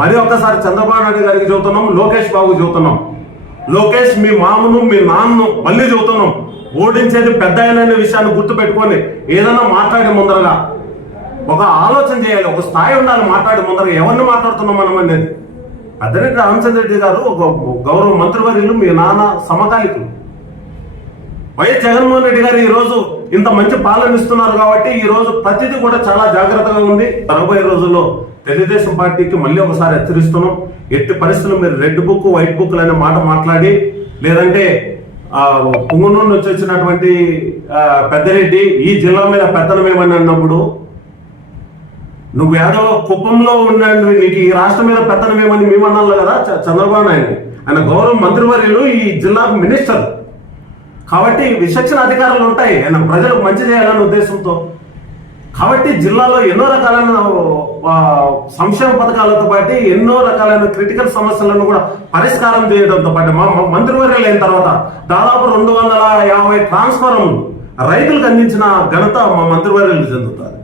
మరి ఒక్కసారి చంద్రబాబు నాయుడు గారికి చెబుతున్నాం లోకేష్ బాబు చెబుతున్నాం. లోకేష్ మీ మామను మీ నాన్నను మళ్ళీ చెబుతున్నాం. ఓడించేది పెద్ద అనే విషయాన్ని గుర్తుపెట్టుకొని ఏదైనా మాట్లాడే ముందరగా. ఒక ఆలోచన చేయాలి ఒక స్థాయి ఉండాలి మాట్లాడే ముందరగా. ఎవరిని మాట్లాడుతున్నాం మనం అనేది అద్దెరెడ్డి రామచంద్ర రెడ్డి గారు ఒక గౌరవ మంత్రివర్యులు మీ నాన్న సమకాలికులు. వైఎస్ జగన్మోహన్ రెడ్డి గారు ఈ రోజు ఇంత మంచి పాలన ఇస్తున్నారు కాబట్టి ఈ రోజు ప్రతిదీ కూడా చాలా జాగ్రత్తగా ఉంది. రాబోయే రోజుల్లో తెలుగుదేశం పార్టీకి మళ్ళీ ఒకసారి హెచ్చరిస్తున్నాం. ఎట్టి పరిస్థితుల్లో మీరు రెడ్ బుక్ వైట్ బుక్ అనే మాట మాట్లాడి లేదంటే ఆ పుంగునూరు నుంచి వచ్చినటువంటి పెద్దరెడ్డి ఈ జిల్లా మీద పెత్తనమేమని అన్నప్పుడు నువ్వు ఏదో కుప్పంలో ఉన్నాడు నీకు ఈ రాష్ట్రం మీద పెత్తనమేమని మేమన్నాను కదా చంద్రబాబు నాయుడు. ఆయన గౌరవ మంత్రివర్యులు ఈ జిల్లాకు మినిస్టర్. కాబట్టి విచక్షణ అధికారులు ఉంటాయి. ఆయన ప్రజలకు మంచి చేయాలనే ఉద్దేశంతో. కాబట్టి జిల్లాలో ఎన్నో రకాలైన సంక్షేమ పథకాలతో పాటు ఎన్నో రకాలైన క్రిటికల్ సమస్యలను కూడా పరిష్కారం చేయడంతో పాటు మా మా మంత్రివర్యులు అయిన తర్వాత దాదాపు రెండు వందల యాభై ట్రాన్స్ఫారం రైతులకు అందించిన ఘనత మా మంత్రివర్యులు చెందుతారు.